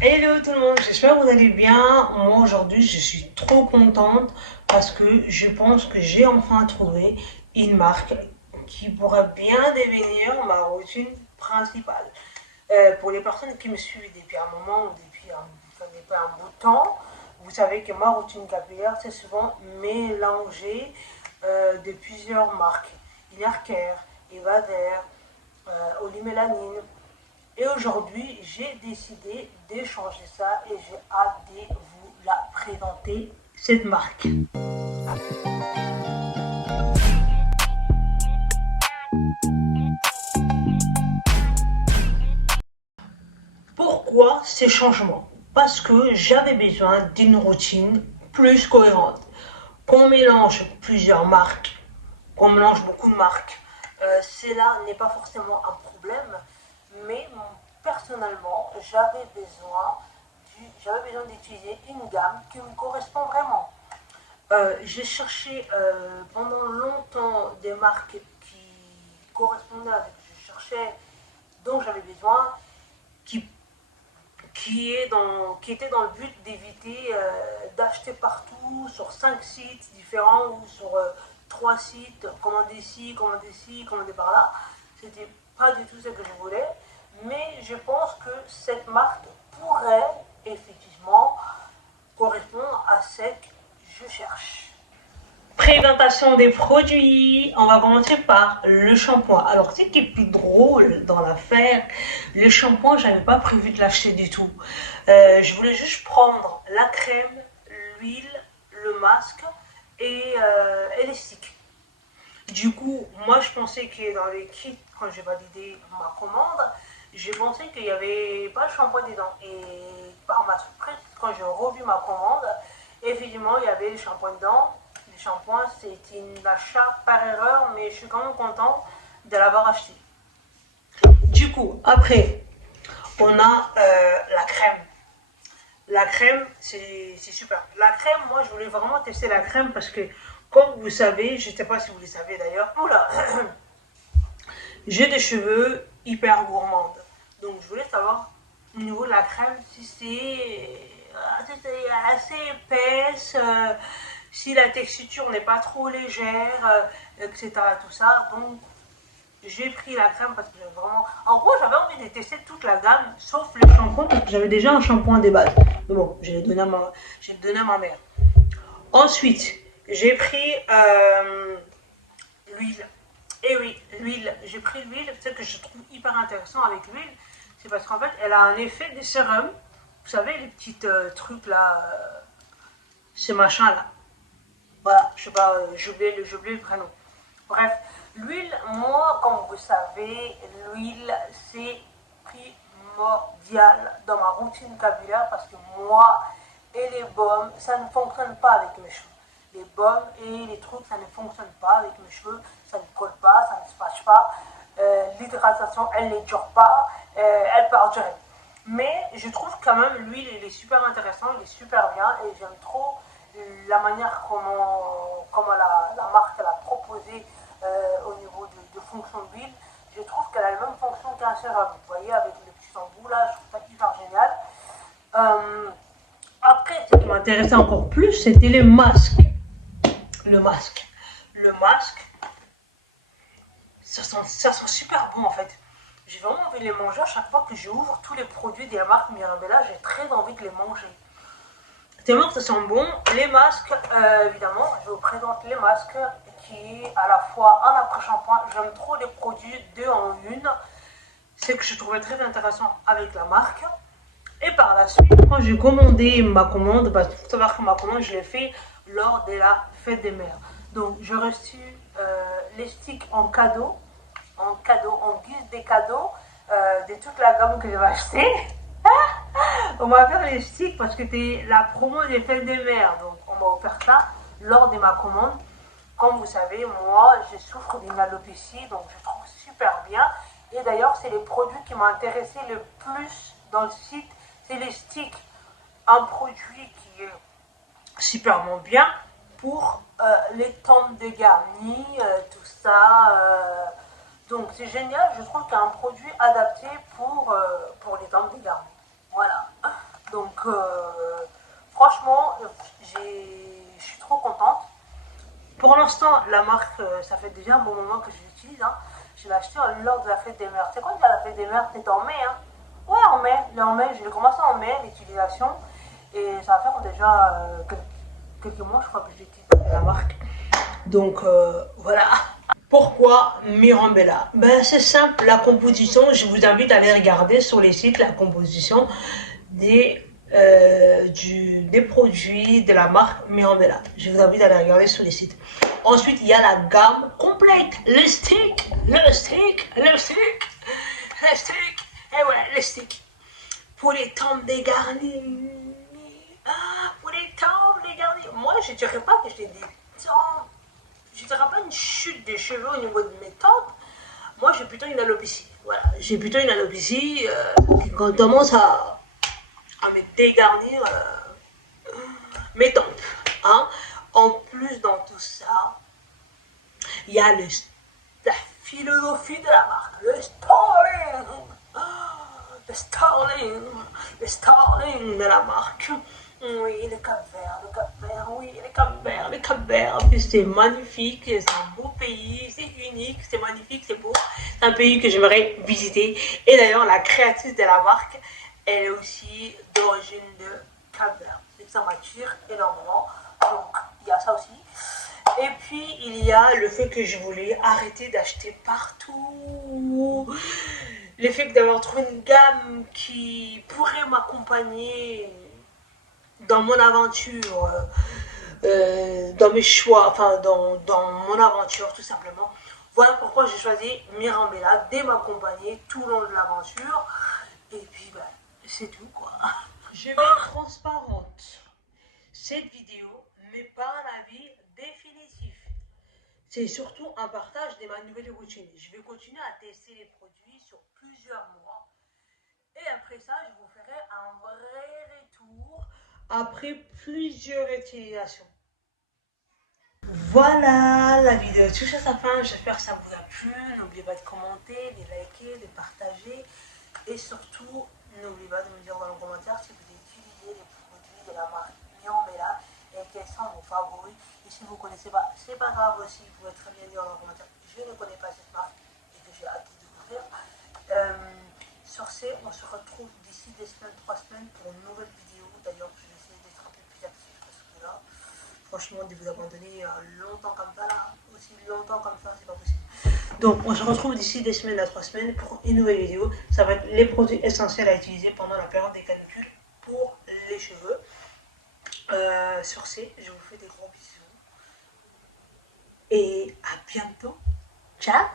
Hello tout le monde, j'espère que vous allez bien. Moi aujourd'hui je suis trop contente parce que je pense que j'ai enfin trouvé une marque qui pourrait bien devenir ma routine principale. Pour les personnes qui me suivent depuis un moment ou depuis un bout de temps, vous savez que ma routine capillaire c'est souvent mélangé de plusieurs marques. Inercare, Evader, Olimélanine. Et aujourd'hui, j'ai décidé d'échanger ça et j'ai hâte de vous la présenter, cette marque. Pourquoi ces changements? Parce que j'avais besoin d'une routine plus cohérente. Qu'on mélange plusieurs marques, qu'on mélange beaucoup de marques, cela n'est pas forcément un problème, mais personnellement, j'avais besoin d'utiliser une gamme qui me correspond vraiment. J'ai cherché pendant longtemps des marques qui correspondaient à ce que je cherchais, dont j'avais besoin, qui, qui étaient dans le but d'éviter d'acheter partout sur 5 sites différents ou sur 3 sites, commander ici, commander ici, commander par là. C'était pas du tout ce que je voulais, mais je pense que cette marque pourrait effectivement correspondre à ce que je cherche. Présentation des produits. On va commencer par le shampoing. Alors, ce qui est plus drôle dans l'affaire, le shampoing, j'avais pas prévu de l'acheter du tout. Je voulais juste prendre la crème, l'huile, le masque et les sticks. Du coup, moi, je pensais que dans les kits, quand j'ai validé ma commande, j'ai pensé qu'il n'y avait pas de shampoing dedans. Et par ma surprise, quand j'ai revu ma commande, effectivement, il y avait le shampoing dedans. Le shampoing, c'est un achat par erreur, mais je suis quand même content de l'avoir acheté. Du coup, après, on a la crème. La crème, c'est super. La crème, moi, je voulais vraiment tester la crème parce que, comme vous savez, je ne sais pas si vous le savez d'ailleurs, oula, j'ai des cheveux hyper gourmandes. Donc, je voulais savoir, au niveau de la crème, si c'est assez épaisse, si la texture n'est pas trop légère, etc. Tout ça. Donc, j'ai pris la crème parce que j'avais vraiment. En gros, j'avais envie de tester toute la gamme, sauf le shampoing, parce que j'avais déjà un shampoing des bases. Mais bon, j'ai donné à ma mère. Ensuite, j'ai pris l'huile. Et oui, l'huile. J'ai pris l'huile. Ce que je trouve hyper intéressant avec l'huile, c'est parce qu'en fait, elle a un effet de sérum. Vous savez, les petits trucs là, ces machins là. Voilà, je sais pas, j'ai oublié le prénom. Bref, l'huile, moi, comme vous savez, l'huile, c'est primordial dans ma routine capillaire parce que moi et les baumes, ça ne fonctionne pas avec mes cheveux. Les baumes et les trucs, ça ne fonctionne pas avec mes cheveux, ça ne colle pas, ça ne se fâche pas. L'hydratation, elle ne dure pas, elle part direct. Mais je trouve quand même l'huile, il est super intéressant, il est super bien et j'aime trop la manière comment la marque elle a proposé au niveau de fonction d'huile. Je trouve qu'elle a la même fonction qu'un sérum. Vous voyez, avec le petit embout là, je trouve ça hyper génial. Euh, Après, ce qui m'intéressait encore plus, c'était les masques. Le masque. Le masque, ça sent super bon en fait. J'ai vraiment envie de les manger à chaque fois que j'ouvre tous les produits de la marque Mirabella. J'ai très envie de les manger. Tellement que ça sent bon. Les masques, évidemment, je vous présente les masques qui est à la fois un après-shampoing. J'aime trop les produits deux en une. C'est que je trouvais très intéressant avec la marque. Et par la suite, quand j'ai commandé ma commande, parce qu'il faut savoir que ma commande, je l'ai fait lors de la fête des mères. Donc, j'ai reçu les sticks en guise des cadeaux de toute la gamme que j'avais acheté. On m'a offert les sticks parce que c'était la promo des fêtes des mères. Donc, on m'a offert ça lors de ma commande. Comme vous savez, moi, je souffre d'une alopécie, donc je trouve super bien. Et d'ailleurs, c'est les produits qui m'ont intéressé le plus dans le site. C'est les sticks. Un produit qui est super bien pour les tentes de garni, tout ça. Donc, c'est génial. Je trouve qu'il y a un produit adapté pour les tentes de garni. Voilà. franchement, je suis trop contente. Pour l'instant, la marque, ça fait déjà un bon moment que je l'utilise. Hein. Je l'ai acheté lors de la fête des mères. C'est quoi déjà la fête des mères? C'était en mai. Hein. Ouais, en mai. Je l'ai commencé en mai, l'utilisation. Et ça va faire déjà quelques mois, je crois que j'utilise la marque. Donc, voilà. Pourquoi Mirambella? Ben, c'est simple, la composition, je vous invite à aller regarder sur les sites la composition des produits de la marque Mirambella. Je vous invite à aller regarder sur les sites. Ensuite, il y a la gamme complète. Le stick, et voilà, le stick. Pour les tempes dégarnies. Pour les tempes dégarnies. Moi, je dirais pas que j'ai des tempes. Je dirais pas une chute des cheveux au niveau de mes tempes. Moi, j'ai plutôt une alopécie. Voilà, j'ai plutôt une alopécie qui commence à me dégarnir mes tempes. Hein. En plus, dans tout ça, il y a la philosophie de la marque, le Starling de la marque. Oui, le Cap-Vert, oui, le Cap-Vert. C'est magnifique, c'est un beau pays, c'est unique, c'est magnifique, c'est beau. C'est un pays que j'aimerais visiter. Et d'ailleurs, la créatrice de la marque, elle est aussi d'origine de Cap-Vert. Ça m'attire énormément. Donc, il y a ça aussi. Et puis, il y a le fait que je voulais arrêter d'acheter partout. Le fait d'avoir trouvé une gamme qui pourrait m'accompagner dans mon aventure, dans mes choix, enfin dans mon aventure tout simplement. Voilà pourquoi j'ai choisi Mirambella de m'accompagner tout le long de l'aventure. Et puis, bah, c'est tout quoi. Je vais être transparente. Cette vidéo n'est pas un avis définitif. C'est surtout un partage de ma nouvelle routine. Je vais continuer à tester les produits sur plusieurs mois. Et après ça, je vous ferai un vrai retour après plusieurs utilisations. Voilà, la vidéo touche à sa fin. J'espère que ça vous a plu. N'oubliez pas de commenter, de liker, de partager. Et surtout, n'oubliez pas de me dire dans les commentaires si vous utilisez les produits de la marque Mirambella et quels sont vos favoris. Et si vous ne connaissez pas, c'est pas grave aussi. Vous pouvez très bien dire dans les commentaires. Je ne connais pas cette marque et que j'ai hâte de découvrir. Sur ce, on se retrouve d'ici 2 semaines, 3 semaines pour une nouvelle vidéo. D'ailleurs, je vais essayer d'être un peu plus actif parce que là, franchement, de vous abandonner longtemps comme ça, là, aussi longtemps comme ça, c'est pas possible. Donc, on se retrouve d'ici 2 semaines à 3 semaines pour une nouvelle vidéo. Ça va être les produits essentiels à utiliser pendant la période des canicules pour les cheveux. Sur ce, je vous fais des gros bisous et à bientôt. Ciao!